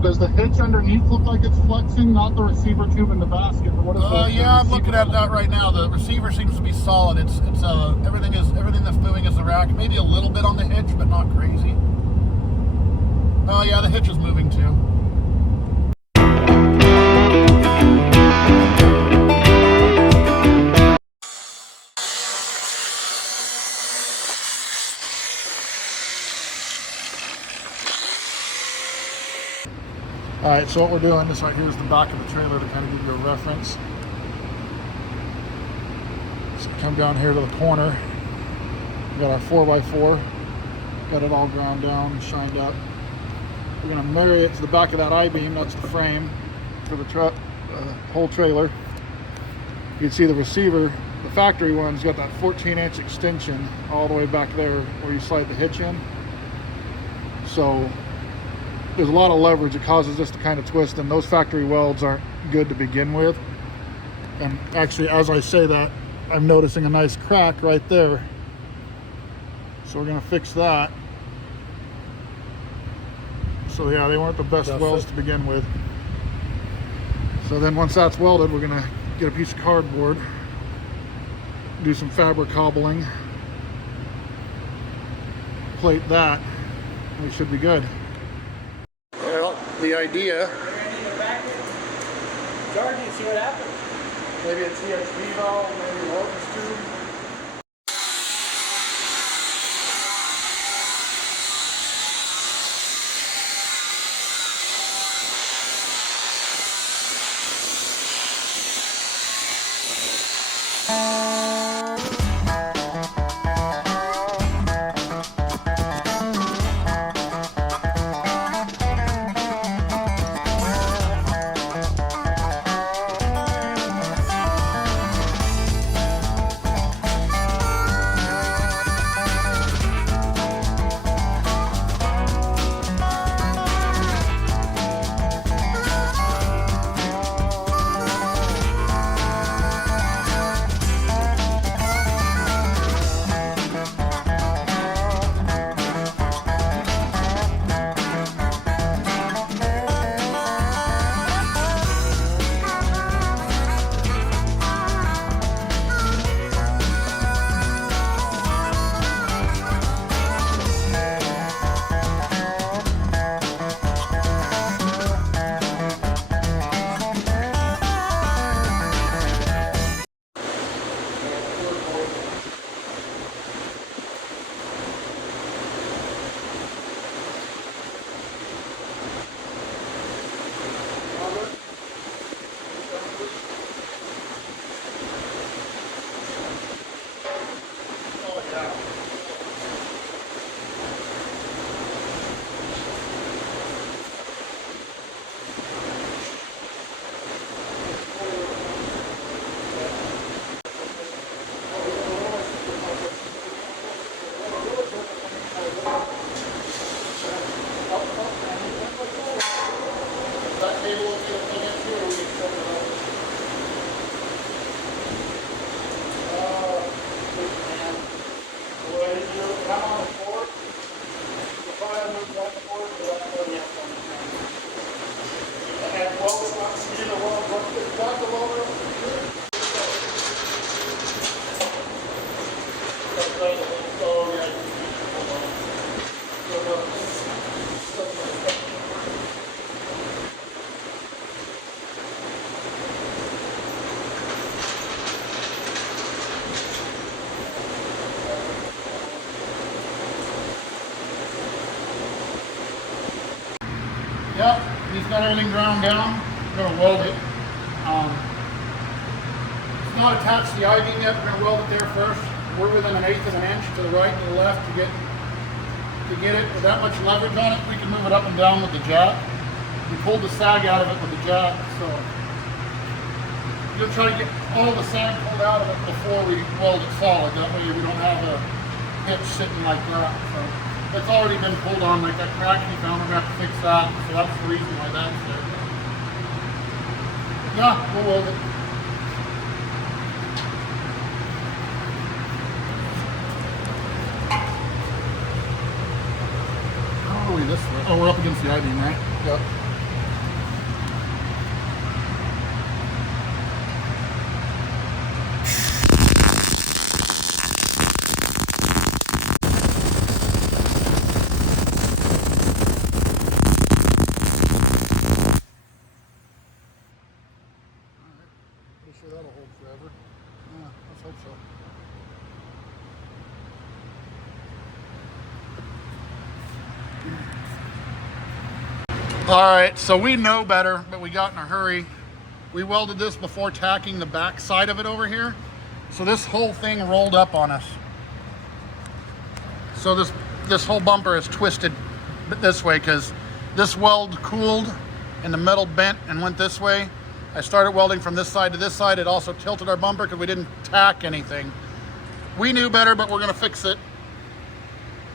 Does the hitch underneath look like it's flexing, not the receiver tube in the basket? But what is yeah, I'm looking at that right now. The receiver seems to be solid. It's everything that's moving is the rack. Maybe a little bit on the hitch, but not crazy. Oh yeah, the hitch is moving too. Alright, so what we're doing, this right here is the back of the trailer to kind of give you a reference. So come down here to the corner. We got our 4x4. Got it all ground down, shined up. We're going to marry it to the back of that I-beam. That's the frame for the truck, whole trailer. You can see the receiver, the factory one's got that 14-inch extension all the way back there where you slide the hitch in. So there's a lot of leverage. It causes this to kind of twist, and those factory welds aren't good to begin with. And actually, as I say that, I'm noticing a nice crack right there. So we're going to fix that. So yeah, they weren't the best welds to begin with. So then once that's welded, we're going to get a piece of cardboard, do some fabric cobbling, plate that, and we should be good. Well, the idea, Charge and see what happens. maybe it's EXP valve, maybe orifice tube. Yep, he's got everything ground down. We're going to weld it. It's not attached to the I-beam yet. We're going to weld it there first. We're within 1/8 of an inch to the right and the left to get it with that much leverage on it. We can move it up and down with the jack. We pulled the sag out of it with the jack, so you'll try to get all the sag pulled out of it before we weld it solid. That way we don't have a hitch sitting like that. So it's already been pulled on, like that crack you found. We're going to have to fix that, so that's the reason why that's there. Yeah, we'll weld it. Probably this way. Oh, we're up against the I-beam, right? Yep. All right, so we know better, but we got in a hurry. We welded this before tacking the back side of it over here. So this whole thing rolled up on us. So this whole bumper is twisted this way because this weld cooled and the metal bent and went this way. I started welding from this side to this side. It also tilted our bumper because we didn't tack anything. We knew better, but we're gonna fix it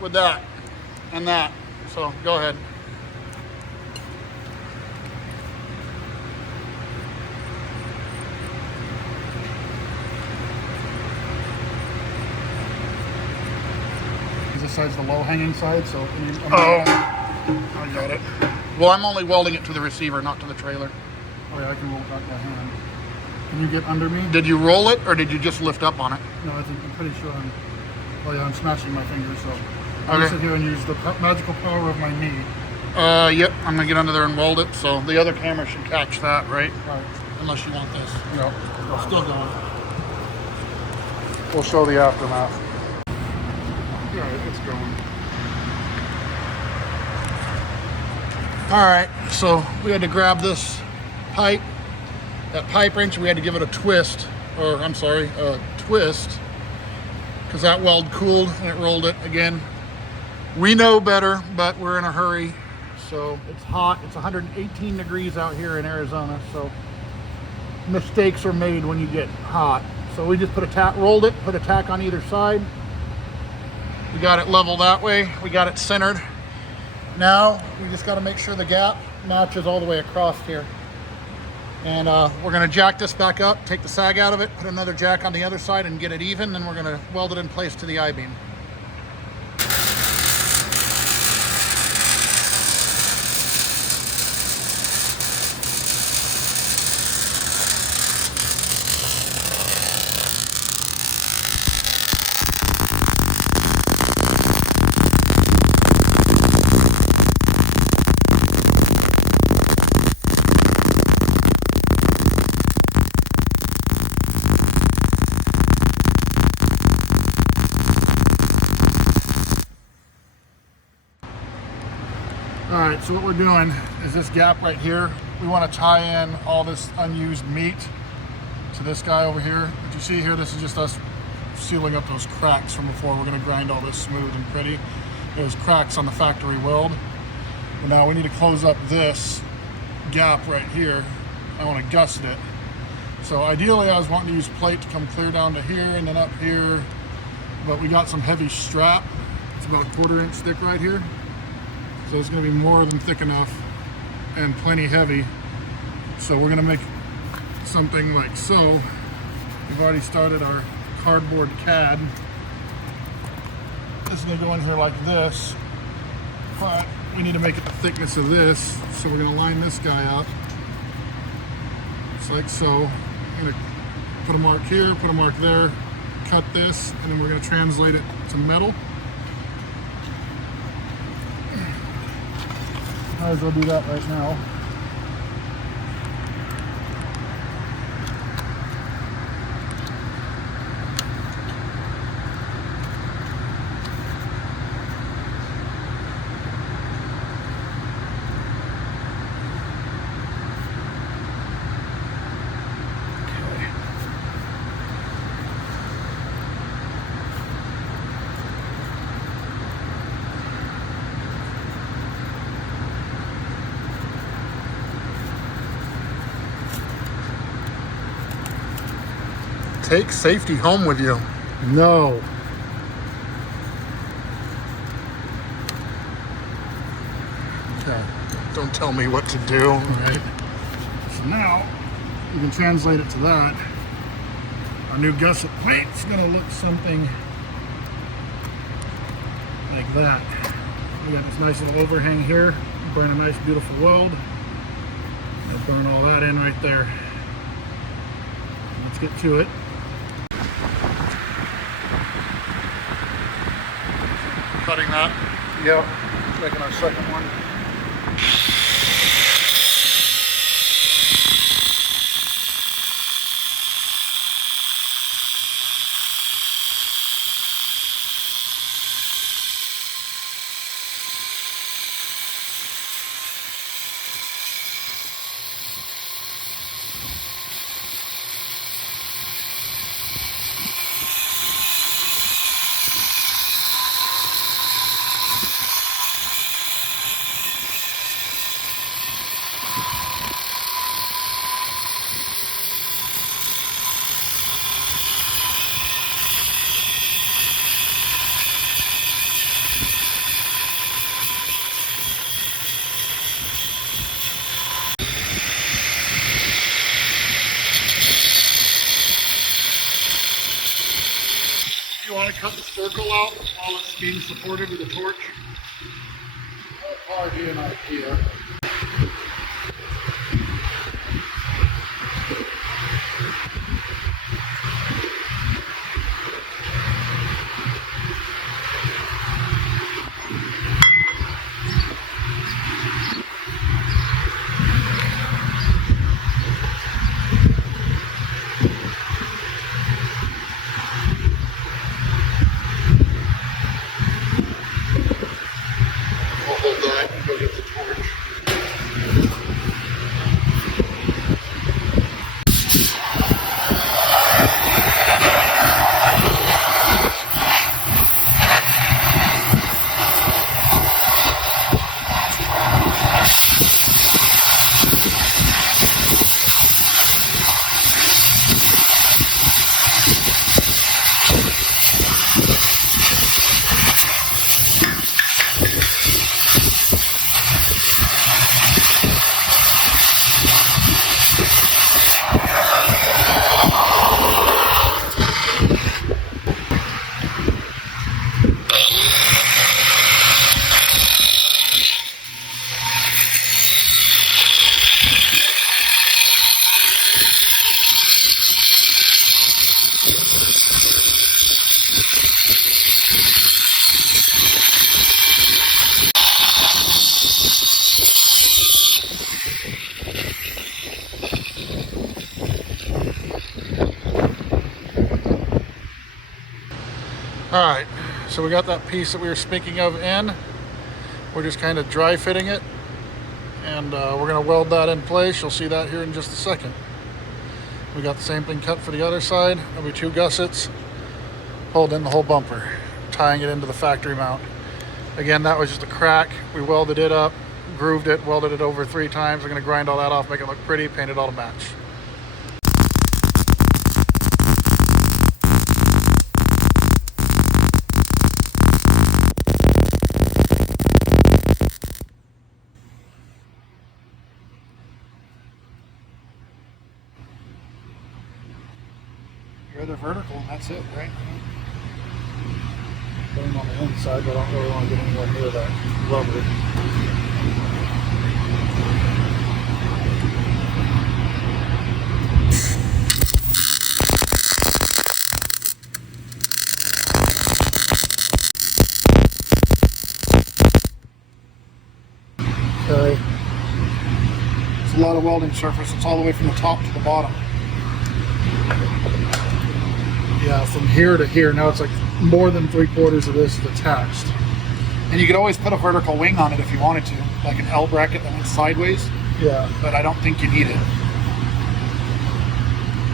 with that and that. So go ahead. This side's the low-hanging side, so I got it. Well, I'm only welding it to the receiver, not to the trailer. Oh yeah, I can roll it back by hand. Can you get under me? Did you roll it, or did you just lift up on it? No, I'm pretty sure I'm smashing my fingers, so I'm gonna sit here and use the magical power of my knee. Yep, I'm gonna get under there and weld it, so the other camera should catch that, right? Right. Unless you want this. No, I'm still going. We'll show the aftermath. All right, it's going. All right, so we had to grab this pipe, that pipe wrench, we had to give it a twist, or I'm sorry, a twist, because that weld cooled and it rolled it again. We know better, but we're in a hurry. So it's hot, it's 118 degrees out here in Arizona, so mistakes are made when you get hot. So we just rolled it, put a tack on either side. We got it level that way. We got it centered. Now we just got to make sure the gap matches all the way across here. And we're going to jack this back up, take the sag out of it, put another jack on the other side and get it even. Then we're going to weld it in place to the I-beam. All right, so what we're doing is this gap right here, we want to tie in all this unused meat to this guy over here. What you see here, this is just us sealing up those cracks from before. We're going to grind all this smooth and pretty. There's cracks on the factory weld. But now we need to close up this gap right here. I want to gusset it. So ideally I was wanting to use plate to come clear down to here and then up here, but we got some heavy strap. It's about a 1/4 inch thick right here. So it's going to be more than thick enough and plenty heavy. So we're going to make something like so. We've already started our cardboard CAD. This is going to go in here like this, but we need to make it the thickness of this. So we're going to line this guy up. It's like so. I'm going to put a mark here, put a mark there, cut this, and then we're going to translate it to metal. Might as well do that right now. Take safety home with you. No. Okay. Don't tell me what to do. All right. So now you can translate it to that. Our new gusset plate's gonna look something like that. We got this nice little overhang here. Burn a nice beautiful weld. I'll burn all that in right there. Let's get to it. Cutting that. Yep. Making our second one. cut the circle out while it's being supported with a torch. That'll probably be an idea. I'll hold that and go get the torch. Alright, so we got that piece that we were speaking of in. We're just kind of dry fitting it, and we're going to weld that in place. You'll see that here in just a second. We got the same thing cut for the other side. There'll be 2 gussets, pulled in the whole bumper, tying it into the factory mount. Again, that was just a crack. We welded it up, grooved it, welded it over 3 times. We're going to grind all that off, make it look pretty, paint it all to match. You're the vertical, and that's it, right? Put them on the inside, but I don't really want to get anywhere near that rubber. Okay. It's a lot of welding surface. It's all the way from the top to the bottom. Yeah, from here to here. Now it's like more than 3/4 of this is attached. And you could always put a vertical wing on it if you wanted to, like an L bracket that went sideways. Yeah. But I don't think you need it.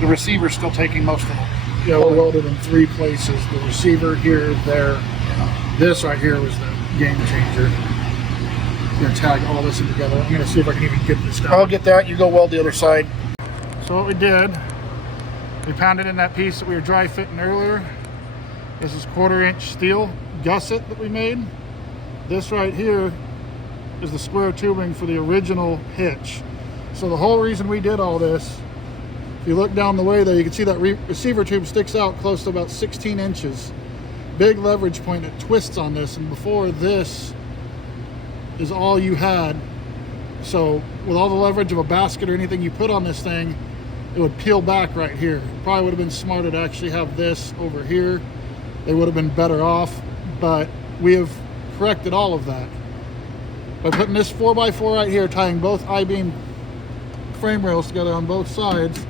The receiver's still taking most of it. Yeah, we're welded in 3 places. The receiver here, there. Yeah. This right here was the game changer. I'm going to tag all this in together. I'm going to see if I can even get this down. I'll get that. You go weld the other side. So what we did, we pounded in that piece that we were dry fitting earlier. This is 1/4" steel gusset that we made. This right here is the square tubing for the original hitch. So the whole reason we did all this, if you look down the way there, you can see that receiver tube sticks out close to about 16 inches. Big leverage point that twists on this, and before this is all you had. So with all the leverage of a basket or anything you put on this thing, it would peel back right here. Probably would have been smarter to actually have this over here. They would have been better off, but we have corrected all of that. By putting this 4x4 right here, tying both I-beam frame rails together on both sides,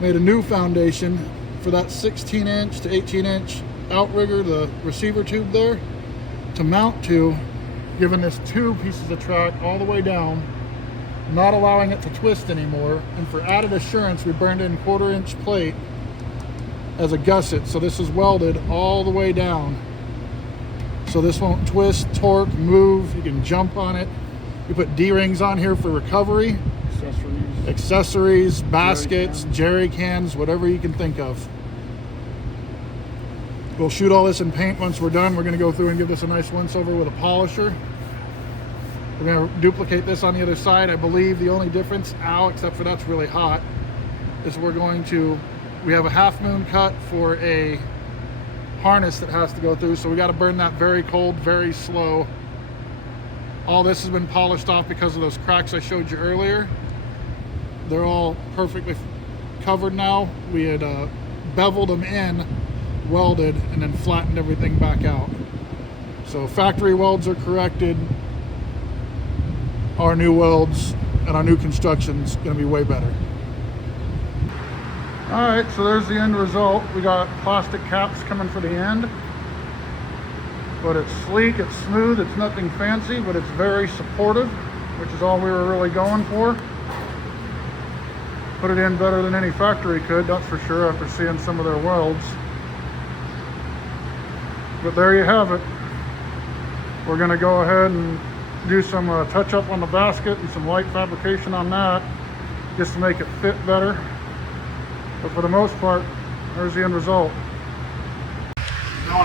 made a new foundation for that 16" to 18" outrigger, the receiver tube there, to mount to, giving this 2 pieces of track all the way down, not allowing it to twist anymore. And for added assurance, we burned in 1/4" plate as a gusset, so this is welded all the way down, so this won't twist, torque, move. You can jump on it. We put D-rings on here for recovery, accessories, baskets, jerry cans, whatever you can think of. We'll shoot all this in paint once we're done. We're going to go through and give this a nice once over with a polisher. We're going to duplicate this on the other side. I believe the only difference, except for that's really hot, is we have a half moon cut for a harness that has to go through, so we got to burn that very cold, very slow. All this has been polished off because of those cracks I showed you earlier. They're all perfectly covered now. We had beveled them in, welded, and then flattened everything back out. So factory welds are corrected. Our new welds and our new construction's going to be way better. All right, so there's the end result. We got plastic caps coming for the end, but it's sleek, it's smooth, it's nothing fancy, but it's very supportive, which is all we were really going for. Put it in better than any factory could, that's for sure, after seeing some of their welds. But there you have it. We're gonna go ahead and do some touch up on the basket and some light fabrication on that, just to make it fit better. But for the most part, there's the end result. All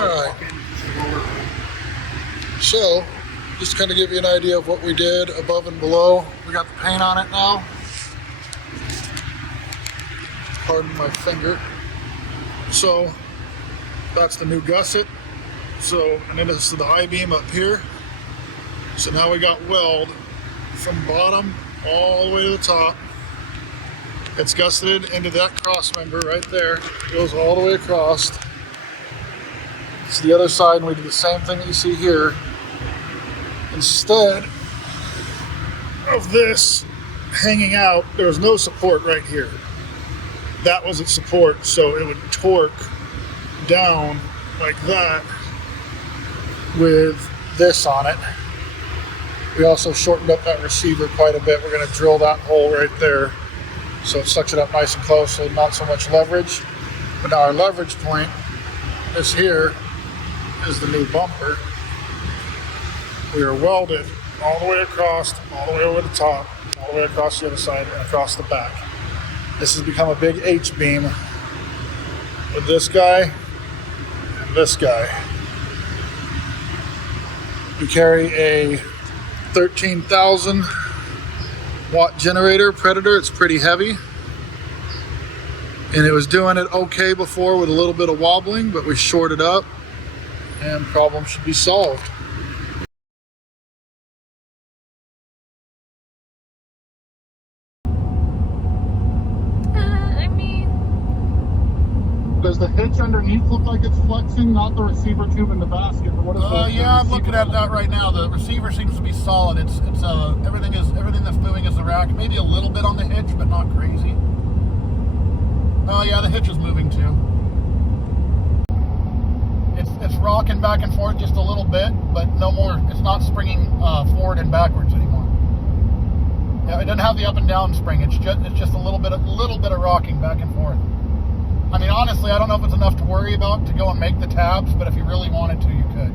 right. So, just to kind of give you an idea of what we did above and below. We got the paint on it now. Pardon my finger. So, that's the new gusset. So, and then this is the I-beam up here. So now we got weld from bottom all the way to the top. It's gusseted into that cross member right there. It goes all the way across. It's the other side, and we do the same thing that you see here. Instead of this hanging out, there was no support right here. That was its support, so it would torque down like that with this on it. We also shortened up that receiver quite a bit. We're going to drill that hole right there, so it sucks it up nice and close, so not so much leverage. But now our leverage point, this here, is the new bumper. We are welded all the way across, all the way over the top, all the way across the other side, and across the back. This has become a big H-beam with this guy and this guy. We carry a 13,000 watt generator, Predator. It's pretty heavy, and it was doing it okay before with a little bit of wobbling, but we shorted up and problem should be solved. Does the hitch underneath look like it's flexing, not the receiver tube in the basket? Or what is Yeah, I'm looking at that right now. The receiver seems to be solid. It's everything that's moving is the rack. Maybe a little bit on the hitch, but not crazy. Oh yeah, the hitch is moving too. It's rocking back and forth just a little bit, but no more. It's not springing forward and backwards anymore. Yeah, it doesn't have the up and down spring. It's just a little bit of rocking back and forth. I mean, honestly, I don't know if it's enough to worry about to go and make the tabs, but if you really wanted to, you could.